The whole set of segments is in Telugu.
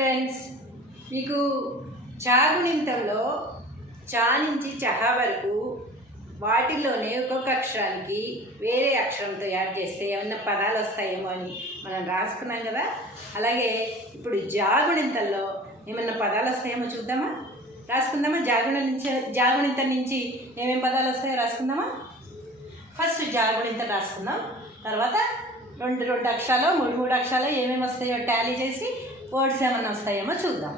స్టూడెంట్స్, మీకు చాగుణింతంలో చా నుంచి చహా వరకు వాటిల్లోనే ఒక్కొక్క అక్షరానికి వేరే అక్షరంతో యాడ్ చేస్తే ఏమన్నా పదాలు వస్తాయేమో అని మనం రాసుకున్నాం కదా. అలాగే ఇప్పుడు జాగుణింతంలో ఏమన్నా పదాలు వస్తాయేమో చూద్దామా, రాసుకుందామా. జాగుణింతం నుంచి ఏమేమి పదాలు వస్తాయో రాసుకుందామా. ఫస్ట్ జాగుణింతం రాసుకుందాం, తర్వాత రెండు అక్షరాలు మూడు అక్షరాలు ఏమేమి వస్తాయో టాలీ చేసి వర్డ్స్ ఏమన్నా వస్తాయేమో చూద్దాం.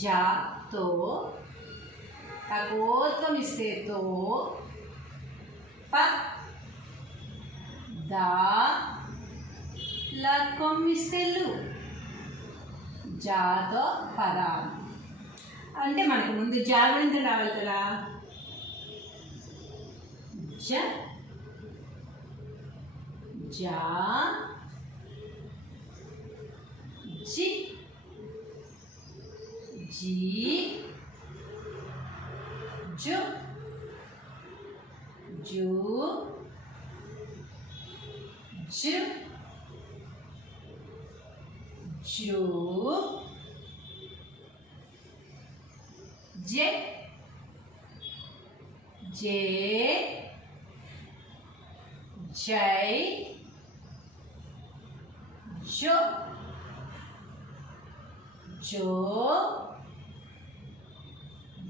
జాతో తకోత్వం ఇస్తే తో, ప దా లత్వం ఇస్తే లు. జాతో పదాలు అంటే మనకు ముందు జాగుణింతం రావాలి కదా. జ జా జి जी जो जो जो जो जे जे जय जो जो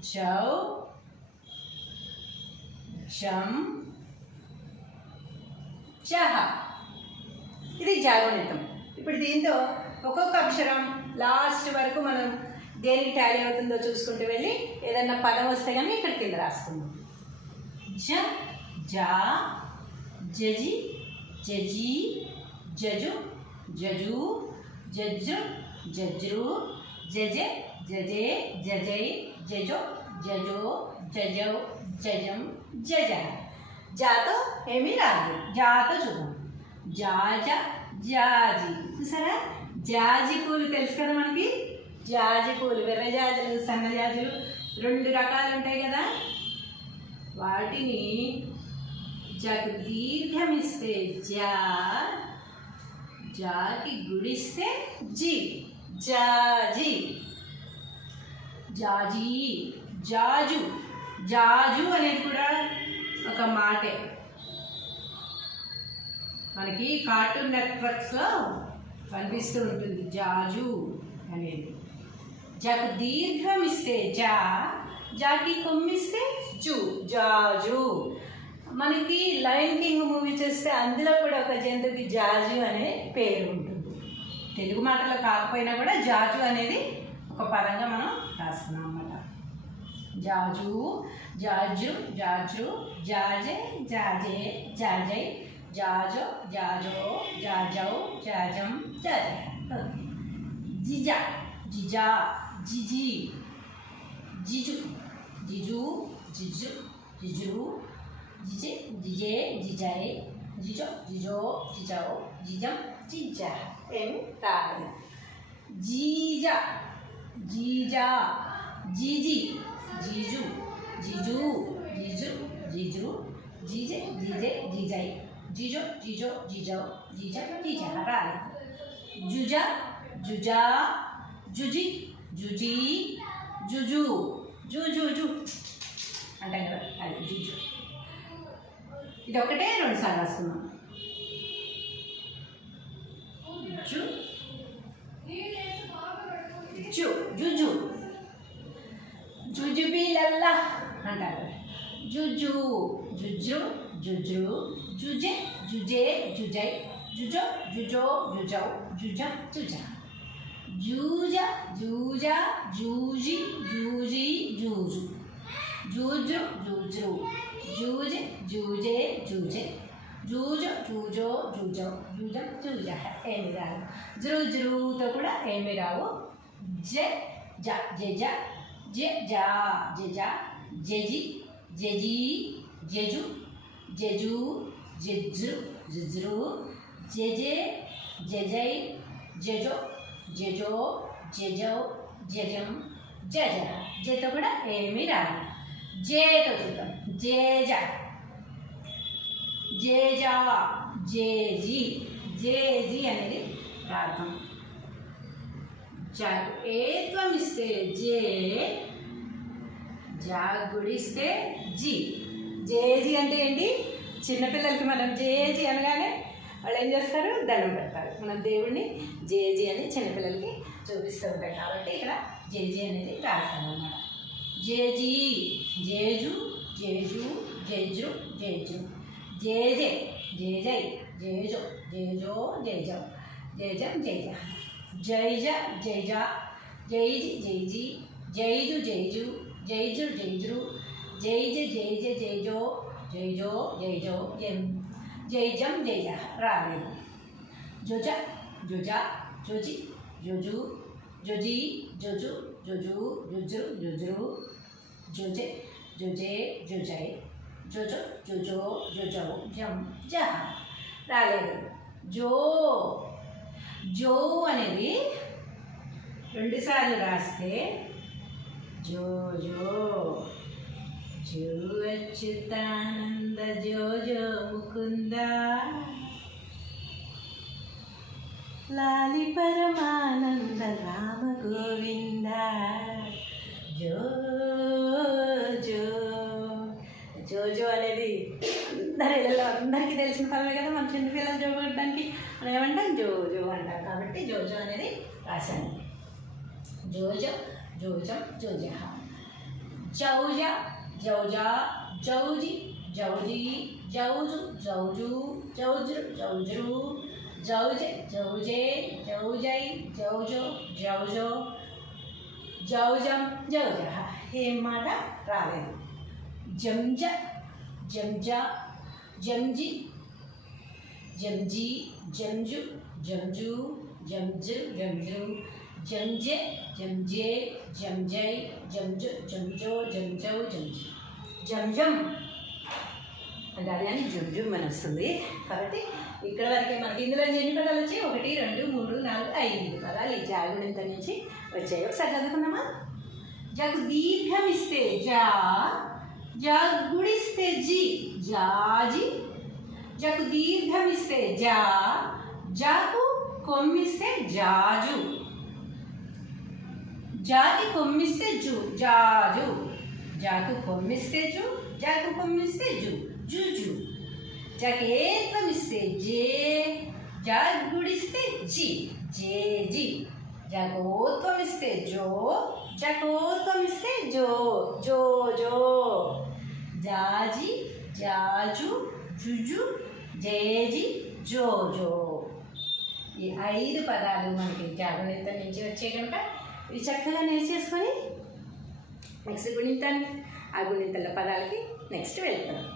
జౌ జం జహ. ఇది జాగుణింతం. ఇప్పుడు దీంతో ఒక్కొక్క అక్షరం లాస్ట్ వరకు మనం దేనికి టాలీ అవుతుందో చూసుకుంటూ వెళ్ళి ఏదన్నా పదం వస్తే కానీ ఇక్కడ కింద రాసుకుందాం. జ జా జజి జజి జజు జజు జజ్జు జజ్రు జజె జజే జజై జజో జజో జజౌ జజం జజ. జాతో ఏమీ రాదు, జాతో చూద్దాం. జాజ జాజి. చూసారా, జాజి పూలు తెలుసు కదా మనకి. జాజి పూలు వెర్ర జాజులు సన్న జాజులు రెండు రకాలు ఉంటాయి కదా. వాటిని జకు దీర్ఘమిస్తే జా, జాకి గుడిస్తే జి, జాజి. జాజీ జాజు. జాజు అనేది కూడా ఒక మాటే. మనకి కార్టూన్ నెట్వర్క్స్లో కనిపిస్తూ ఉంటుంది జాజు అనేది. జాకు దీర్ఘం ఇస్తే జా, జాకి కొమ్మిస్తే జు, జాజు. మనకి లయన్ కింగ్ మూవీ చూస్తే అందులో కూడా ఒక జంతువుకి జాజు అనే పేరు ఉంటుంది. తెలుగు మాటలో కాకపోయినా కూడా జాజు అనేది ఒక పదంగా మనం రాసుకున్నాం అన్నమాట. జాజు జాజు జాజు జాజే జాజే జాజై జాజో జాజో జాజౌ జాజం జజ. జిజా జిజా GG Jeju Jeju Jeju Jeju జిజే జిజే జిజై జిజో జిజో జిజౌ జిజం జిజ. ఏమి రాదు. జీజా జీజా జీజి జీజు జిజు జిజు జిజు జీజే జిజే జిజై జిజో జిజో జిజౌ జిజం జిజ. రాదు. జుజా జుజా జుజి జుజి జుజు జుజు జు అంటాం కదా, అది జుజు. ఇది ఒకటే రెండు సార్లు రాసుకున్నాం. జు జు జుజు జుజుబిలల్లా అంటారు. జుజు జుజు జుజు జుజె జుజే జుజై జుజో జుజో జుజౌ జుజం జుజ. జూజ జూజా జూజి జూజి జూజు జూజు జూజు జూజె జూజే జూజె జూజో జూజో జూజౌ జూజం జూజ. ఏమి రావు. జృ జృతో కూడా ఏమి రావు. జె జ జెజ జె జా జెజ జెజి జెజి జెజు జెజు జెజ్రు జజ్రు జెజే జెజై జెజో జెజో జెజౌ జజం జజ. జతో కూడా ఏమీ రాదు. జేతో చూద్దాం. జేజ జేజా జేజీ, జేజీ అనేది రాగం. ఏత్వం ఇస్తే జే, జాగుడిస్తే జీ. జేజీ అంటే ఏంటి? చిన్నపిల్లలకి మనం జేజీ అనగానే వాళ్ళు ఏం చేస్తారు? దండం పెడతారు. మనం దేవుడిని జేజీ అని చిన్నపిల్లలకి చూపిస్తూ ఉంటాం కాబట్టి ఇక్కడ జేజీ అనేది రాస్తాం అన్నమాట. జేజీ, జేజు, జేజు, జేజు, జేజు. జేజే, జేజై, జేజో, జేజో, జేజో, జేజం, జేజ. జైజ, జైజ, జైజి, జైజి, జైజు, జైజు, జైజు, జైజు, జైజ, జైజ, జైజో, జైజో, జైజో, జం. జైజం, జైజ రాలేదు. జుజ, జుజ, జుజి, జుజు, జుజి, జుజు, జుజు, జుజు, జుజురు, జుజె, జుజే, జుజై, జుజు, జుజో, జుజౌ, జం, జ రాలేదు. జో, జో అనేది రెండుసార్లు రాస్తే జో జో, జో అచ్యుతానంద, జో జో ముకుంద, లాలి పరమానంద, రామ గోవింద, జో జో. జోజో అనేది అందరికీ తెలిసిన పదమే కదా. మన చిన్నపిల్లలు జో కొట్టడానికి మనం ఏమంటాం? జోజో అంటాం. కాబట్టి జోజో అనేది రాశాను. జోజో, జోజం, జోజ. జౌజ, జౌజా, జౌజి, జౌజి, జౌజు, జౌజు, జౌజు, జౌజురు, జౌజె, జౌజే, జౌజై, జౌజో, జౌజో, జౌజం, జౌజ. ఏం మాట రాలేదు. జంజ, జంజ, జంజి, జంజి, జంజు, జంజు, జంజు, జంజు, జంజె, జంజే, జంజై, జంజు, జంజో, జంజౌ, జంజు. జంజం అంటారు కానీ జుంజుమ్ అని వస్తుంది. కాబట్టి ఇక్కడ వరకే మనకి ఇందులో ఎన్ని పదాలు వచ్చాయి? 1, 2, 3, 4, 5 పదాలు ఈ జాగుణింత నుంచి వచ్చాయి. ఒకసారి చదువుకుందామా? జగు దీర్ఘం ఇస్తే జా, జాగుడిస్తే జి, జాజి. జగు దీర్ఘం ఇస్తే జా, జాకు కొమ్మిస్తే జాజు, జాకి కొమ్మిస్తే జు, జాజు. జాకు కొమ్మిస్తే జు, జాకు కొమ్మిస్తే జు, జుజు. జకేత్వం ఇస్తే జే, జాగుడిస్తే జి, జేజి. జగోత్వం ఇస్తే జో, జకోత్వం ఇస్తే జో, జో జో. జాజి, జాజు, జుజు, జేజి, జోజో. ఈ 5 పదాలు మనకి జాగుణింత నుంచి వచ్చే కనుక ఇవి చక్కగా నేర్చేసుకొని నెక్స్ట్ గుణింతాన్ని, ఆ గుణింతల పదాలకి నెక్స్ట్ వెళ్తాం.